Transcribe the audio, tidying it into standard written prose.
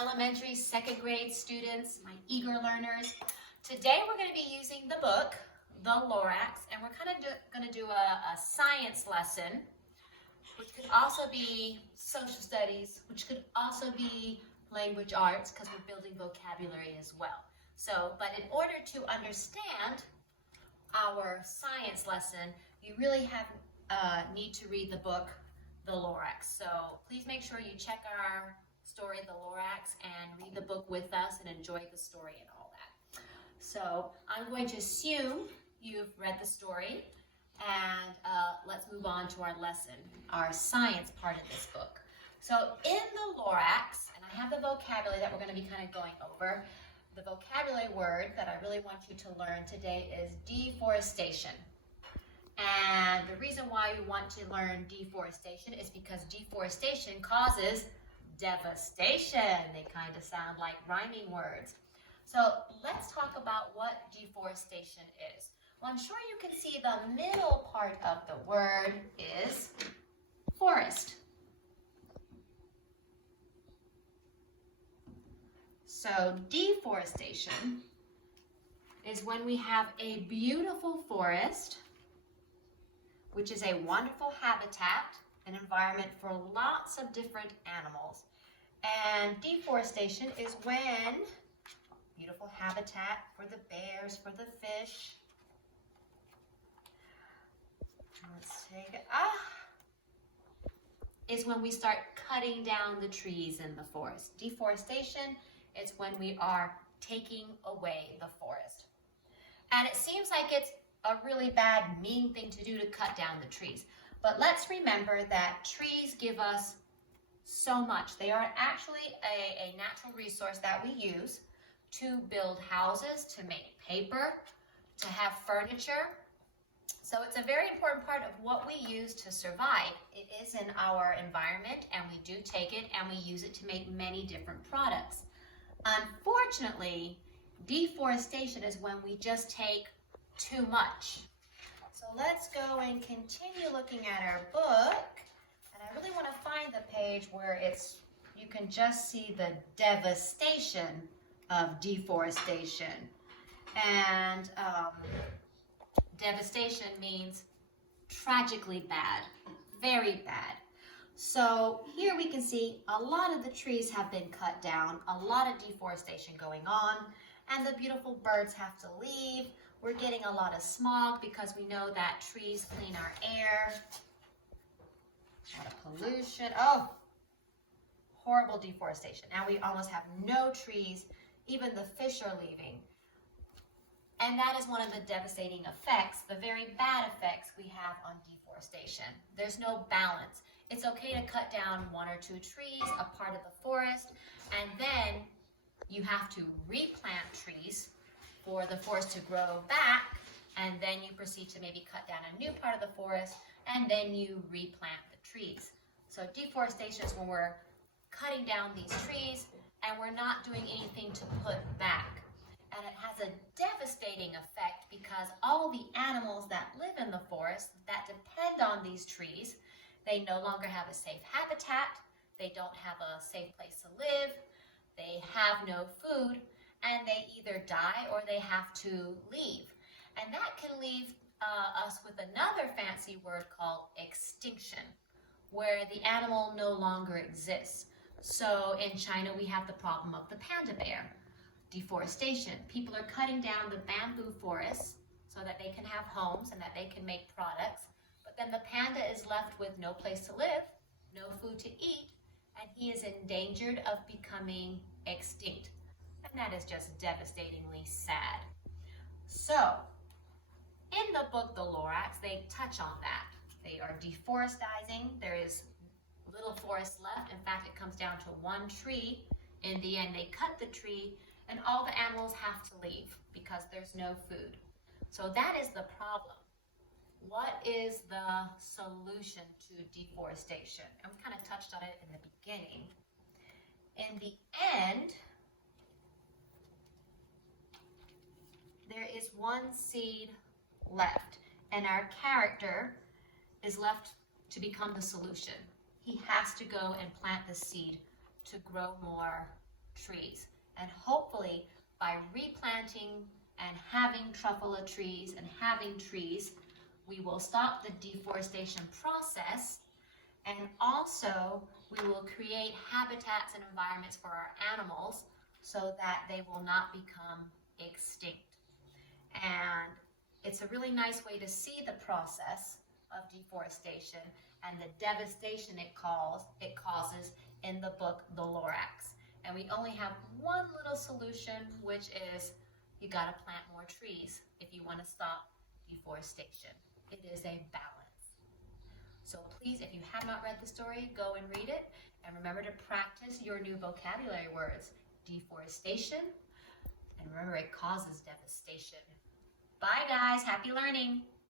elementary, second grade students, my eager learners. Today we're going to be using the book, The Lorax, and we're kind of going to do a science lesson, which could also be social studies, which could also be language arts, because we're building vocabulary as well. But in order to understand our science lesson, you really need to read the book, The Lorax. So please make sure you check our story, The Lorax, and read the book with us and enjoy the story and all that. So I'm going to assume you've read the story, and let's move on to our lesson, our science part of this book. So in The Lorax, and I have the vocabulary that we're going to be kind of going over. The vocabulary word that I really want you to learn today is deforestation. And the reason why we want to learn deforestation is because deforestation causes devastation. They kind of sound like rhyming words. So let's talk about what deforestation is. Well, I'm sure you can see the middle part of the word is forest. So deforestation is when we have a beautiful forest, which is a wonderful habitat, an environment for lots of different animals. And deforestation is when beautiful habitat for the bears, for the fish. Let's take it. Is when we start cutting down the trees in the forest. Deforestation is when we are taking away the forest. And it seems like it's a really bad, mean thing to do to cut down the trees. But let's remember that trees give us so much. They are actually a natural resource that we use to build houses, to make paper, to have furniture. So it's a very important part of what we use to survive. It is in our environment, and we do take it and we use it to make many different products. Unfortunately, deforestation is when we just take too much. So let's go and continue looking at our book. And I really want to find the page where you can just see the devastation of deforestation. And devastation means tragically bad, very bad. So here we can see a lot of the trees have been cut down, a lot of deforestation going on, and the beautiful birds have to leave. We're getting a lot of smog because we know that trees clean our air. A lot of pollution. Oh, horrible deforestation. Now we almost have no trees. Even the fish are leaving. And that is one of the devastating effects, the very bad effects we have on deforestation. There's no balance. It's okay to cut down 1 or 2 trees, a part of the forest, and then you have to replant trees for the forest to grow back, and then you proceed to maybe cut down a new part of the forest, and then you replant the trees. So deforestation is when we're cutting down these trees and we're not doing anything to put back. And it has a devastating effect because all the animals that live in the forest that depend on these trees, they no longer have a safe habitat, they don't have a safe place to live, they have no food, and they either die or they have to leave. And that can leave us with another fancy word called extinction, where the animal no longer exists. So in China, we have the problem of the panda bear. Deforestation. People are cutting down the bamboo forests so that they can have homes and that they can make products. But then the panda is left with no place to live, no food to eat, and he is endangered of becoming extinct. And that is just devastatingly sad. So, in the book, The Lorax, they touch on that. They are deforesting. There is little forest left. In fact, it comes down to 1 tree. In the end, they cut the tree, and all the animals have to leave because there's no food. So that is the problem. What is the solution to deforestation? And we kind of touched on it in the beginning. In the end, there is 1 seed left, and our character is left to become the solution. He has to go and plant the seed to grow more trees. And hopefully by replanting and having truffula trees and having trees, we will stop the deforestation process, and also we will create habitats and environments for our animals so that they will not become extinct. And it's a really nice way to see the process of deforestation and the devastation it causes in the book, The Lorax. And we only have one little solution, which is you gotta plant more trees if you wanna stop deforestation. It is a balance. So please, if you have not read the story, go and read it. And remember to practice your new vocabulary words. Deforestation, and remember it causes devastation. Bye guys, happy learning.